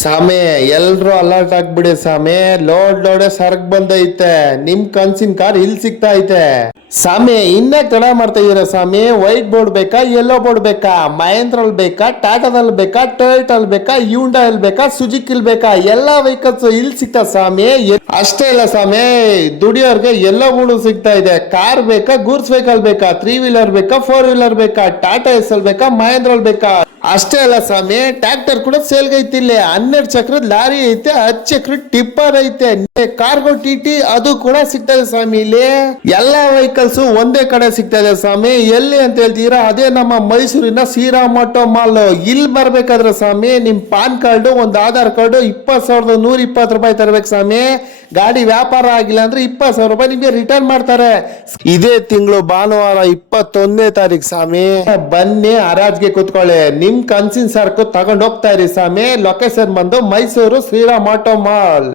ಸಾಮೆ ಎಲ್ರು ಅಲರ್ಟ್ ಆಗ್ಬಿಡಿ ಸಾಮೆ. ಲೋಡೆ ಸರಕ್ ಬಂದೈತೆ. ನಿಮ್ ಕನ್ಸಿನ ಕಾರ್ ಇಲ್ಲಿ ಸಿಗ್ತಾ ಐತೆ ಸಾಮೆ. ಇನ್ನ ತಡ ಮಾಡ್ತಾ ಇದೀರ ಸಾಮೆ. ವೈಟ್ ಬೋರ್ಡ್ ಬೇಕಾ, ಯೆಲ್ಲೋ ಬೋರ್ಡ್ ಬೇಕಾ, ಮಹೇಂದ್ರಲ್ಲಿ ಬೇಕಾ, ಟಾಟಾದಲ್ಲಿ ಬೇಕಾ, ಟೊಯೋಟಲ್ ಬೇಕಾ, ಯೂಂಡಾಲ್ ಬೇಕಾ, ಸುಜುಕಿಲ್ ಬೇಕಾ, ಎಲ್ಲಾ ವೆಹಿಕಲ್ಸ್ ಇಲ್ಲಿ ಸಿಗ್ತಾ ಸಾಮೆ. ಅಷ್ಟೇ ಇಲ್ಲ ಸಾಮೆ, ದುಡಿಯೋರ್ಗೆ ಎಲ್ಲ ಬೋರ್ಡ್ ಸಿಗ್ತಾ ಇದೆ. ಕಾರ್ ಬೇಕಾ, ಗೂಡ್ಸ್ ವೆಹಿಕಲ್ ಬೇಕಾ, 3 ವೀಲರ್ ಬೇಕಾ, 4 ವೀಲರ್ ಬೇಕಾ, ಟಾಟಾ ಎಸ್ ಎಲ್ ಬೇಕಾ, ಮಹೇಂದ್ರಲ್ಲಿ ಬೇಕಾ. ಅಷ್ಟೇ ಅಲ್ಲ ಸ್ವಾಮಿ, ಟ್ರ್ಯಾಕ್ಟರ್ ಕೂಡ ಸೇಲ್ಗೆ ಐತಿ. ಇಲ್ಲಿ 12 ಚಕ್ರದ ಲಾರಿ ಐತೆ, 10 ಚಕ್ರದ ಟಿಪ್ಪರ್ ಐತೆ, ಕಾರ್ಗೋ ಟಿಟಿ ಅದು ಕೂಡ ಸಿಗ್ತದೆ ಸ್ವಾಮಿ. ಇಲ್ಲಿ ಎಲ್ಲಾ ವೆಹಿಕಲ್ಸ್ ಒಂದೇ ಕಡೆ ಸಿಗ್ತದೆ ಸ್ವಾಮಿ. ಎಲ್ಲಿ ಅಂತ ಹೇಳ್ತೀರಾ, ಅದೇ ನಮ್ಮ ಮೈಸೂರಿನ ಶ್ರೀರಾಮ್ ಆಟೋ ಮಾಲ್. ಇಲ್ಲಿ ಬರ್ಬೇಕಾದ್ರೆ ಸ್ವಾಮಿ, ನಿಮ್ ಪಾನ್ ಕಾರ್ಡ್, ಒಂದು ಆಧಾರ್ ಕಾರ್ಡ್, 20,120 ರೂಪಾಯಿ ತರಬೇಕು ಸ್ವಾಮಿ. ಗಾಡಿ ವ್ಯಾಪಾರ ಆಗಿಲ್ಲ ಅಂದ್ರೆ 20,000 ರೂಪಾಯಿ ನಿಮ್ಗೆ ರಿಟರ್ನ್ ಮಾಡ್ತಾರೆ. ಇದೇ ತಿಂಗಳು ಭಾನುವಾರ 21ನೇ ತಾರೀಕು ಸ್ವಾಮಿ. ಬನ್ನಿ, ಹರಾಜ್ಗೆ ಕೂತ್ಕೊಳ್ಳಿ. ನಿಮ್ ಕನ್ಸಿನ ಸರಕು ತಗೊಂಡ್ ಹೋಗ್ತಾ ಇರಿ ಸ್ವಾಮಿ. ಲೊಕೇಶನ್ ಬಂದು ಮೈಸೂರು ಶ್ರೀರಾಮ್ ಆಟೋ ಮಾಲ್.